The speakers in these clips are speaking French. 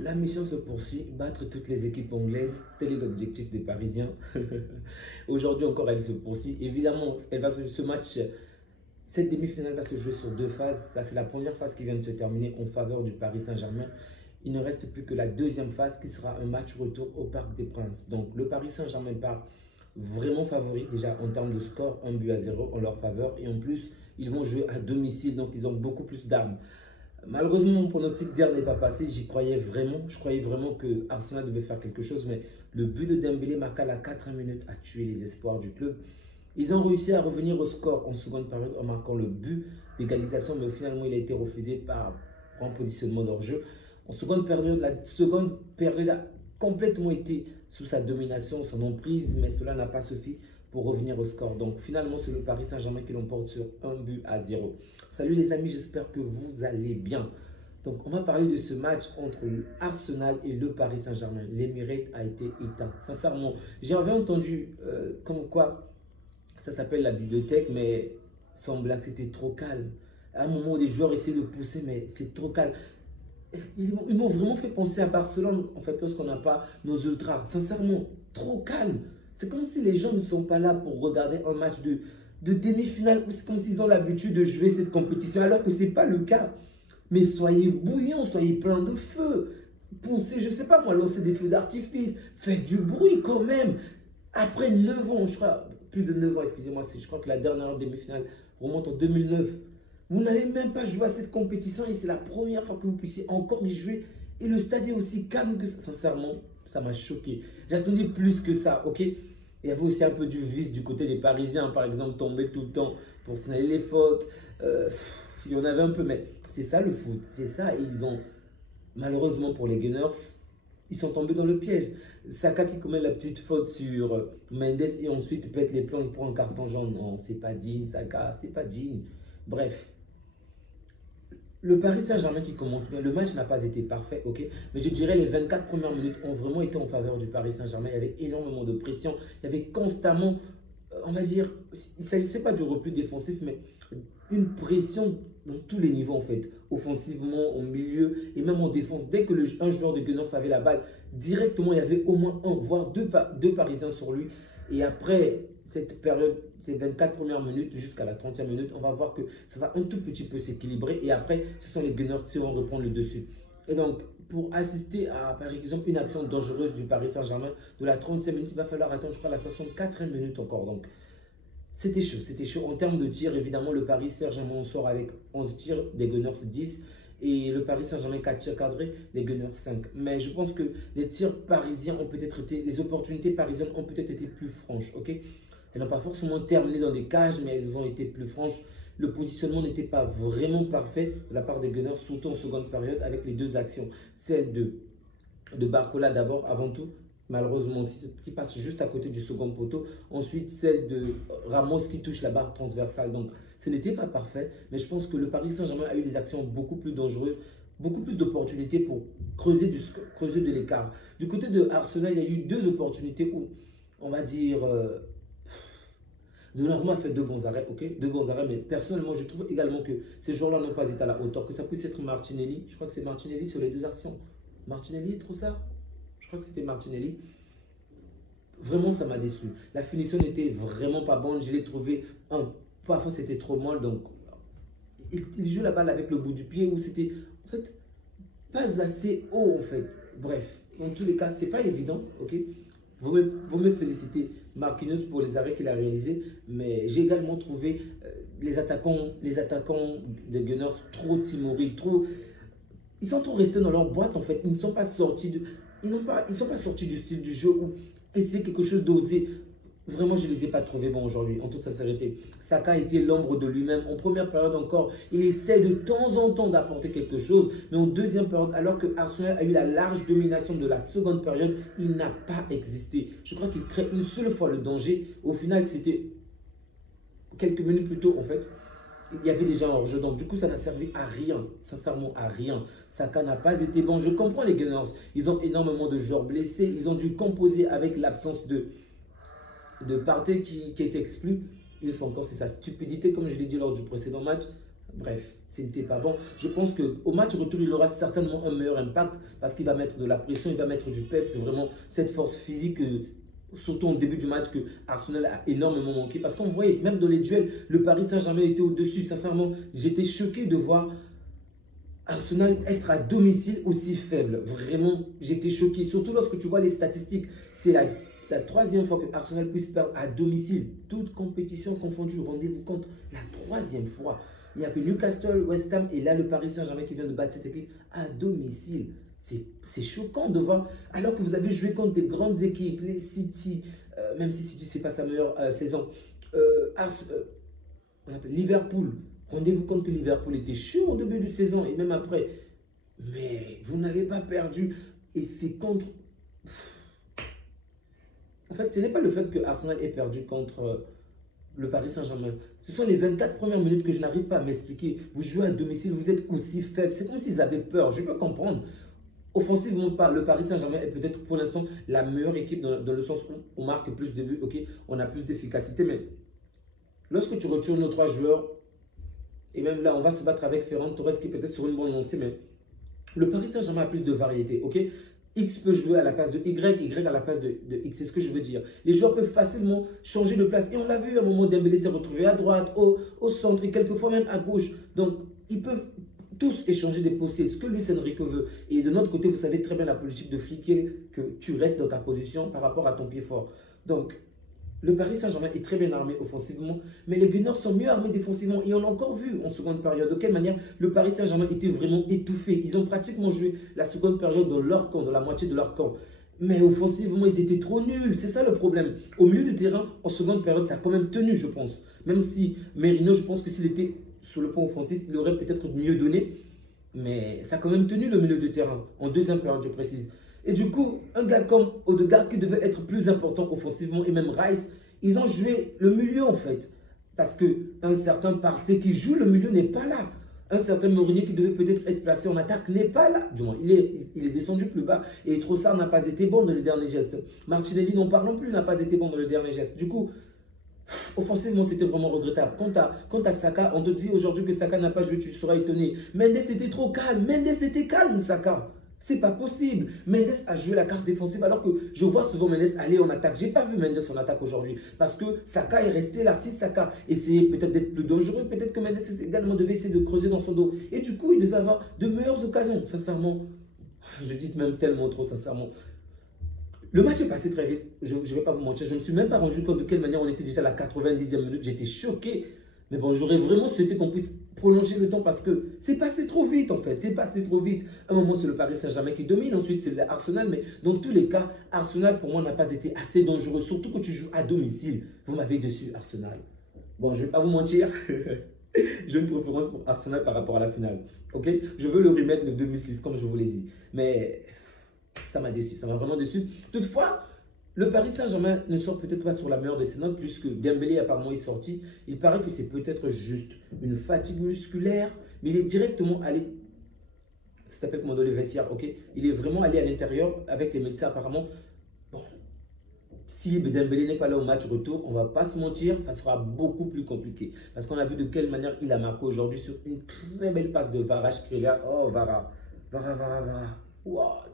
La mission se poursuit, battre toutes les équipes anglaises, tel est l'objectif des Parisiens. Aujourd'hui encore, elle se poursuit. Évidemment, ce match, cette demi-finale va se jouer sur deux phases. Ça, c'est la première phase qui vient de se terminer en faveur du Paris Saint-Germain. Il ne reste plus que la deuxième phase qui sera un match retour au Parc des Princes. Donc, le Paris Saint-Germain part vraiment favori déjà en termes de score, 1-0 en leur faveur. Et en plus, ils vont jouer à domicile, donc ils ont beaucoup plus d'armes. Malheureusement, mon pronostic d'hier n'est pas passé. J'y croyais vraiment. Je croyais vraiment que Arsenal devait faire quelque chose. Mais le but de Dembélé marqué à la 4e minute a tué les espoirs du club. Ils ont réussi à revenir au score en seconde période en marquant le but d'égalisation. Mais finalement, il a été refusé par un positionnement d'hors jeu. En seconde période, la seconde période a complètement été sous sa domination, son emprise. Mais cela n'a pas suffi pour revenir au score. Donc finalement, c'est le Paris Saint-Germain qui l'emporte sur 1-0. Salut les amis, j'espère que vous allez bien. Donc on va parler de ce match entre Arsenal et le Paris Saint-Germain. L'Emirates a été éteint. Sincèrement, j'avais entendu comme quoi ça s'appelle la bibliothèque, mais sans blague, c'était trop calme. À un moment où les joueurs essaient de pousser, mais c'est trop calme. Ils m'ont vraiment fait penser à Barcelone, en fait, lorsqu'on n'a pas nos ultras. Sincèrement, trop calme. C'est comme si les gens ne sont pas là pour regarder un match de demi-finale. C'est comme s'ils ont l'habitude de jouer cette compétition, alors que ce n'est pas le cas. Mais soyez bouillants, soyez plein de feu. Poussez, je ne sais pas moi, lancez des feux d'artifice. Faites du bruit quand même. Après 9 ans, je crois, plus de 9 ans, excusez-moi, je crois que la dernière demi-finale remonte en 2009. Vous n'avez même pas joué à cette compétition et c'est la première fois que vous puissiez encore y jouer. Et le stade est aussi calme que ça. Sincèrement, ça m'a choqué. J'attendais plus que ça, ok? Il y avait aussi un peu du vice du côté des Parisiens, par exemple, tomber tout le temps pour signaler les fautes. Il y en avait un peu, mais c'est ça le foot, c'est ça. Et ils ont, malheureusement pour les Gunners, ils sont tombés dans le piège. Saka qui commet la petite faute sur Mendes et ensuite pète les plombs, il prend un carton jaune. Non, c'est pas digne, Saka, c'est pas digne. Bref. Le Paris Saint-Germain qui commence bien, le match n'a pas été parfait, ok, mais je dirais les 24 premières minutes ont vraiment été en faveur du Paris Saint-Germain. Il y avait énormément de pression, il y avait constamment, on va dire, il ne s'agissait pas du repli défensif, mais une pression dans tous les niveaux en fait, offensivement, au milieu et même en défense. Dès que un joueur de Gunners avait la balle, directement il y avait au moins un, voire deux Parisiens sur lui. Et après cette période, ces 24 premières minutes jusqu'à la 30e minute, on va voir que ça va un tout petit peu s'équilibrer. Et après, ce sont les Gunners qui vont reprendre le dessus. Et donc, pour assister à, par exemple, une action dangereuse du Paris Saint-Germain, de la 30e minute, il va falloir attendre, je crois, la 64e minute encore. Donc, c'était chaud, c'était chaud. En termes de tirs, évidemment, le Paris Saint-Germain sort avec 11 tirs, des Gunners 10. Et le Paris Saint-Germain 4 tirs cadrés, les Gunners 5. Mais je pense que les tirs parisiens ont peut-être été, les opportunités parisiennes ont peut-être été plus franches, ok? Elles n'ont pas forcément terminé dans des cages, mais elles ont été plus franches. Le positionnement n'était pas vraiment parfait de la part des Gunners, surtout en seconde période, avec les deux actions. Celle de Barcola d'abord, avant tout, malheureusement, qui passe juste à côté du second poteau. Ensuite, celle de Ramos qui touche la barre transversale. Donc, ce n'était pas parfait, mais je pense que le Paris Saint-Germain a eu des actions beaucoup plus dangereuses, beaucoup plus d'opportunités pour creuser de l'écart. Du côté de Arsenal, il y a eu deux opportunités où, on va dire, Donnarumma a fait deux bons arrêts, ok, deux bons arrêts, mais personnellement, je trouve également que ces joueurs-là n'ont pas été à la hauteur, que ça puisse être Martinelli. Je crois que c'est Martinelli sur les deux actions. Martinelli est trop ça. Je crois que c'était Martinelli. Vraiment, ça m'a déçu. La finition n'était vraiment pas bonne. Je l'ai trouvé, parfois c'était trop molle. Donc, il joue la balle avec le bout du pied ou c'était, en fait, pas assez haut, en fait. Bref, dans tous les cas, c'est pas évident, ok. Vous me féliciter Marquinhos pour les arrêts qu'il a réalisés, mais j'ai également trouvé les attaquants des Gunners trop timorisés, ils sont trop restés dans leur boîte en fait. Ils ne sont pas sortis ils sont pas sortis du style du jeu ou essayer quelque chose d'osé. Vraiment, je ne les ai pas trouvés bons aujourd'hui, en toute sincérité. Saka était l'ombre de lui-même. En première période encore, il essaie de temps en temps d'apporter quelque chose. Mais en deuxième période, alors que Arsenal a eu la large domination de la seconde période, il n'a pas existé. Je crois qu'il crée une seule fois le danger. Au final, c'était quelques minutes plus tôt, en fait. Il y avait déjà un hors-jeu. Donc, du coup, ça n'a servi à rien. Sincèrement, à rien. Saka n'a pas été bon. Je comprends les Gunners. Ils ont énormément de joueurs blessés. Ils ont dû composer avec l'absence de Partey qui est exclu. Une fois encore, c'est sa stupidité, comme je l'ai dit lors du précédent match. Bref, ce n'était pas bon. Je pense qu'au match retour, il aura certainement un meilleur impact parce qu'il va mettre de la pression, il va mettre du pep. C'est vraiment cette force physique, surtout au début du match, que Arsenal a énormément manqué. Parce qu'on voyait, même dans les duels, le Paris Saint-Germain était au-dessus. Sincèrement, j'étais choqué de voir Arsenal être à domicile aussi faible. Vraiment, j'étais choqué. Surtout lorsque tu vois les statistiques. C'est la troisième fois que Arsenal puisse perdre à domicile. Toute compétition confondue. Rendez-vous compte, la troisième fois. Il n'y a que Newcastle, West Ham et là le Paris Saint-Germain qui vient de battre cette équipe à domicile. C'est choquant de voir. Alors que vous avez joué contre des grandes équipes, les City, même si City c'est pas sa meilleure saison. On appelle Liverpool. Rendez-vous compte que Liverpool était chaud au début de saison et même après. Mais vous n'avez pas perdu. Et c'est contre... En fait, ce n'est pas le fait que Arsenal ait perdu contre le Paris Saint-Germain. Ce sont les 24 premières minutes que je n'arrive pas à m'expliquer. Vous jouez à domicile, vous êtes aussi faible. C'est comme s'ils avaient peur. Je peux comprendre. Offensivement, le Paris Saint-Germain est peut-être pour l'instant la meilleure équipe dans le sens où on marque plus de buts. Ok, on a plus d'efficacité. Mais lorsque tu retires nos 3 joueurs, et même là, on va se battre avec Ferran Torres qui est peut-être sur une bonne lancée, mais le Paris Saint-Germain a plus de variété, ok? X peut jouer à la place de Y, Y à la place de X, c'est ce que je veux dire. Les joueurs peuvent facilement changer de place. Et on l'a vu à un moment, Dembélé s'est retrouvé à droite, au centre et quelquefois même à gauche. Donc, ils peuvent tous échanger des postes. C'est ce que Luis Enrique veut. Et de notre côté, vous savez très bien la politique de fliquer que tu restes dans ta position par rapport à ton pied fort. Donc, le Paris Saint-Germain est très bien armé offensivement, mais les Gunners sont mieux armés défensivement. Et on a encore vu en seconde période de quelle manière le Paris Saint-Germain était vraiment étouffé. Ils ont pratiquement joué la seconde période dans leur camp, dans la moitié de leur camp. Mais offensivement, ils étaient trop nuls. C'est ça le problème. Au milieu du terrain, en seconde période, ça a quand même tenu, je pense. Même si Merino, je pense que s'il était sur le plan offensif, il aurait peut-être mieux donné. Mais ça a quand même tenu le milieu de terrain, en deuxième période, je précise. Et du coup, un gars comme Odegaard qui devait être plus important offensivement et même Rice, ils ont joué le milieu en fait. Parce qu'un certain Partey qui joue le milieu n'est pas là. Un certain Mourinho qui devait peut-être être placé en attaque n'est pas là. Du moins, il est descendu plus bas. Et Trossard n'a pas été bon dans le dernier geste. Martinelli, n'en parlons plus, n'a pas été bon dans le dernier geste. Du coup, offensivement, c'était vraiment regrettable. Quant à Saka, on te dit aujourd'hui que Saka n'a pas joué, tu seras étonné. Mendes était trop calme. Mendes était calme, Saka. C'est pas possible. Mendes a joué la carte défensive alors que je vois souvent Mendes aller en attaque. J'ai pas vu Mendes en attaque aujourd'hui parce que Saka est resté là. Si Saka essayait peut-être d'être plus dangereux, peut-être que Mendes également devait essayer de creuser dans son dos. Et du coup, il devait avoir de meilleures occasions. Sincèrement, je dis même tellement trop sincèrement. Le match est passé très vite. Je ne vais pas vous mentir. Je ne me suis même pas rendu compte de quelle manière on était déjà à la 90e minute. J'étais choqué. Mais bon, j'aurais vraiment souhaité qu'on puisse prolonger le temps parce que c'est passé trop vite en fait. C'est passé trop vite. À un moment, c'est le Paris Saint-Germain qui domine. Ensuite, c'est l'Arsenal. Mais dans tous les cas, Arsenal, pour moi, n'a pas été assez dangereux. Surtout que tu joues à domicile. Vous m'avez déçu, Arsenal. Bon, je ne vais pas vous mentir. J'ai une préférence pour Arsenal par rapport à la finale. Ok? Je veux le remettre de 2006, comme je vous l'ai dit. Mais ça m'a déçu. Ça m'a vraiment déçu. Toutefois, le Paris Saint-Germain ne sort peut-être pas sur la meilleure des scénarios puisque Dembélé apparemment est sorti. Il paraît que c'est peut-être juste une fatigue musculaire, mais il est directement allé, ça s'appelle comment dans les vestiaires, ok? Il est vraiment allé à l'intérieur avec les médecins apparemment. Bon, si Dembélé n'est pas là au match retour, on ne va pas se mentir, ça sera beaucoup plus compliqué. Parce qu'on a vu de quelle manière il a marqué aujourd'hui sur une très belle passe de Vara Skriniar. Oh, Vara. What?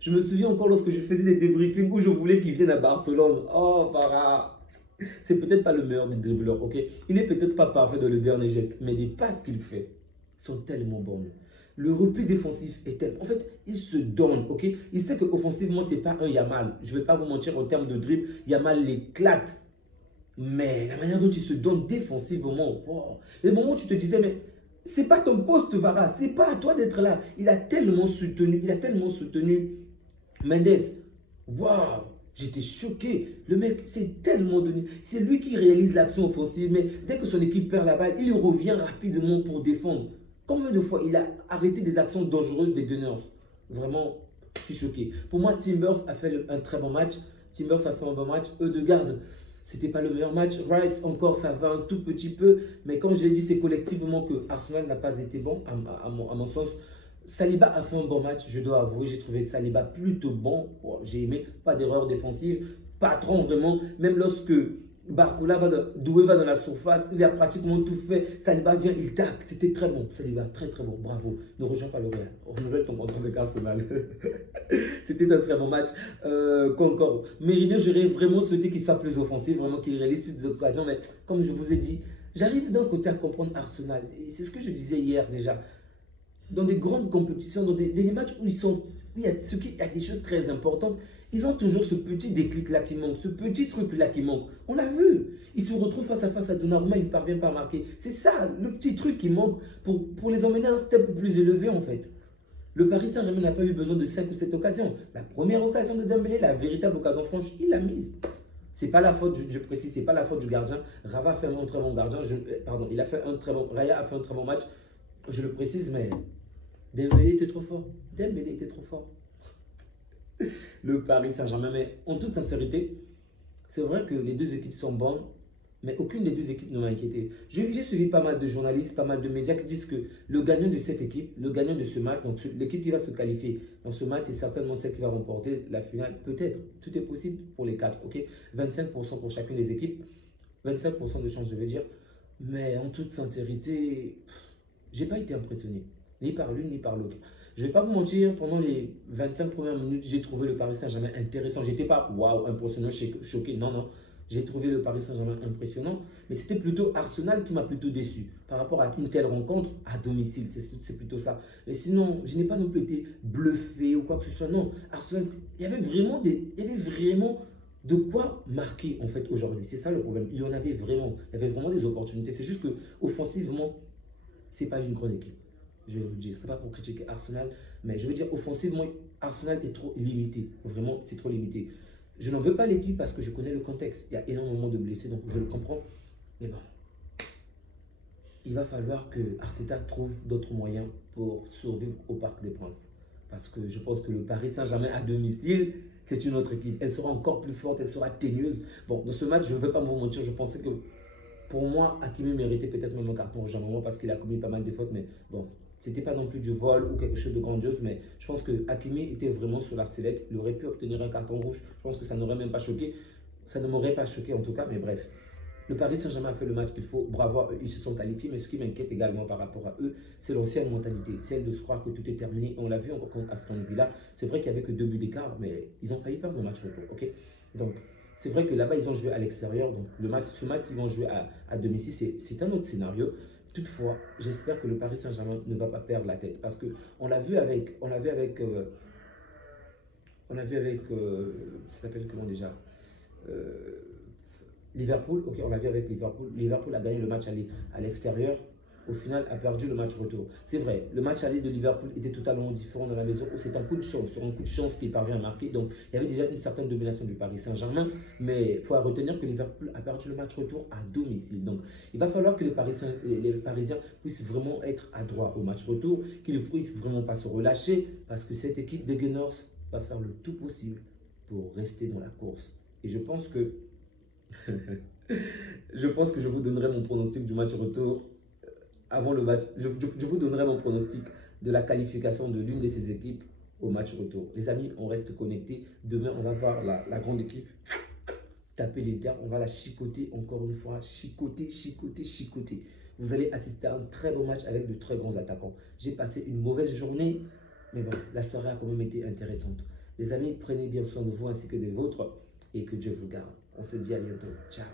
Je me souviens encore lorsque je faisais des débriefings où je voulais qu'il vienne à Barcelone. Oh, Vara. C'est peut-être pas le meilleur des dribbleurs, ok? Il n'est peut-être pas parfait dans le dernier geste, mais les passes qu'il fait sont tellement bonnes. Le repli défensif est tel. En fait, il se donne, ok? Il sait qu'offensivement, ce n'est pas un Yamal. Je ne vais pas vous mentir en termes de dribble. Yamal l'éclate. Mais la manière dont il se donne défensivement, wow. Les moments où tu te disais, mais c'est pas ton poste, Vara. C'est pas à toi d'être là. Il a tellement soutenu. Mendes, waouh, j'étais choqué. Le mec s'est tellement donné. C'est lui qui réalise l'action offensive, mais dès que son équipe perd la balle, il revient rapidement pour défendre. Combien de fois il a arrêté des actions dangereuses des Gunners? Vraiment, je suis choqué. Pour moi, Timbers a fait un très bon match. Odegaard, c'était pas le meilleur match. Rice, encore, ça va un tout petit peu. Mais comme je l'ai dit, c'est collectivement que Arsenal n'a pas été bon, à mon sens. Saliba a fait un bon match, je dois avouer. J'ai trouvé Saliba plutôt bon. J'ai aimé, pas d'erreur défensive. Patron, vraiment. Même lorsque Doué va dans la surface, il a pratiquement tout fait. Saliba vient, il tape. C'était très bon. Saliba, très très bon. Bravo. Ne rejoins pas le Real. Renouvelle ton contrat avec Arsenal. C'était un très bon match. Quoi encore? Mourinho, j'aurais vraiment souhaité qu'il soit plus offensif, vraiment qu'il réalise plus d'occasions. Mais comme je vous ai dit, j'arrive d'un côté à comprendre Arsenal. C'est ce que je disais hier déjà. Dans des grandes compétitions, dans des matchs où il y a des choses très importantes, ils ont toujours ce petit déclic-là qui manque, ce petit truc-là qui manque. On l'a vu. Ils se retrouvent face à face à Donnarumma, ils ne parviennent pas à marquer. C'est ça, le petit truc qui manque pour les emmener à un step plus élevé, en fait. Le Paris Saint-Germain n'a pas eu besoin de 5 ou 7 occasions. La première occasion de Dembélé, la véritable occasion franche, il l'a mise. C'est pas la faute, je précise, c'est pas la faute du gardien. Rava a fait un très bon gardien. Pardon, il a fait un très bon. Raya a fait un très bon match. Je le précise, mais Dembélé était trop fort. Dembélé était trop fort. Le Paris Saint-Germain. Mais en toute sincérité, c'est vrai que les deux équipes sont bonnes, mais aucune des deux équipes ne m'a inquiété. J'ai suivi pas mal de journalistes, pas mal de médias qui disent que le gagnant de cette équipe, le gagnant de ce match, donc l'équipe qui va se qualifier dans ce match, c'est certainement celle qui va remporter la finale. Peut-être, tout est possible pour les quatre, ok? 25% pour chacune des équipes, 25% de chance, je veux dire. Mais en toute sincérité, j'ai pas été impressionné, ni par l'une ni par l'autre. Je ne vais pas vous mentir, pendant les 25 premières minutes, j'ai trouvé le Paris Saint-Germain intéressant. J'étais pas waouh, impressionnant, choqué. Non, non. J'ai trouvé le Paris Saint-Germain impressionnant. Mais c'était plutôt Arsenal qui m'a plutôt déçu. Par rapport à une telle rencontre à domicile, c'est plutôt ça. Mais sinon, je n'ai pas non plus été bluffé ou quoi que ce soit. Non, Arsenal, il y avait vraiment de quoi marquer en fait aujourd'hui. C'est ça le problème. Il y en avait vraiment. Il y avait vraiment des opportunités. C'est juste que offensivement, c'est pas une grande équipe. Je vais vous dire, c'est pas pour critiquer Arsenal, mais je veux dire, offensivement, Arsenal est trop limité. Vraiment, c'est trop limité. Je n'en veux pas l'équipe parce que je connais le contexte. Il y a énormément de blessés, donc je le comprends. Mais bon, il va falloir que Arteta trouve d'autres moyens pour survivre au Parc des Princes. Parce que je pense que le Paris Saint-Germain à domicile, c'est une autre équipe. Elle sera encore plus forte, elle sera teigneuse. Bon, dans ce match, je ne vais pas vous mentir, je pensais que pour moi, Hakimi méritait peut-être même un carton rouge à un moment parce qu'il a commis pas mal de fautes. Mais bon, c'était pas non plus du vol ou quelque chose de grandiose. Mais je pense que Hakimi était vraiment sur la sellette. Il aurait pu obtenir un carton rouge. Je pense que ça n'aurait même pas choqué. Ça ne m'aurait pas choqué en tout cas. Mais bref, le Paris Saint-Germain a fait le match qu'il faut. Bravo à eux, ils se sont qualifiés. Mais ce qui m'inquiète également par rapport à eux, c'est l'ancienne mentalité. Celle de se croire que tout est terminé. On l'a vu encore contre Aston Villa. C'est vrai qu'il n'y avait que 2 buts d'écart. Mais ils ont failli perdre le match retour. Ok, donc, c'est vrai que là-bas, ils ont joué à l'extérieur. Donc, ce match, ils vont jouer à domicile. C'est un autre scénario. Toutefois, j'espère que le Paris Saint-Germain ne va pas perdre la tête. Parce qu'on l'a vu avec, ça s'appelle comment déjà Liverpool. Ok, on l'a vu avec Liverpool. Liverpool a gagné le match à l'extérieur. Au final, a perdu le match retour. C'est vrai, le match aller de Liverpool était totalement différent dans la maison où c'est un coup de chance, sur un coup de chance qu'il parvient à marquer. Donc, il y avait déjà une certaine domination du Paris Saint-Germain, mais il faut retenir que Liverpool a perdu le match retour à domicile. Donc, il va falloir que les Parisiens puissent vraiment être adroits au match retour, qu'ils ne puissent vraiment pas se relâcher, parce que cette équipe des Gunners va faire le tout possible pour rester dans la course. Et je pense que je vous donnerai mon pronostic du match retour avant le match. Je vous donnerai mon pronostic de la qualification de l'une de ces équipes au match retour. Les amis, on reste connectés. Demain, on va voir la grande équipe taper l'Inter. On va la chicoter encore une fois. Chicoter, chicoter, chicoter. Vous allez assister à un très beau match avec de très grands attaquants. J'ai passé une mauvaise journée, mais bon, la soirée a quand même été intéressante. Les amis, prenez bien soin de vous ainsi que des vôtres et que Dieu vous garde. On se dit à bientôt. Ciao.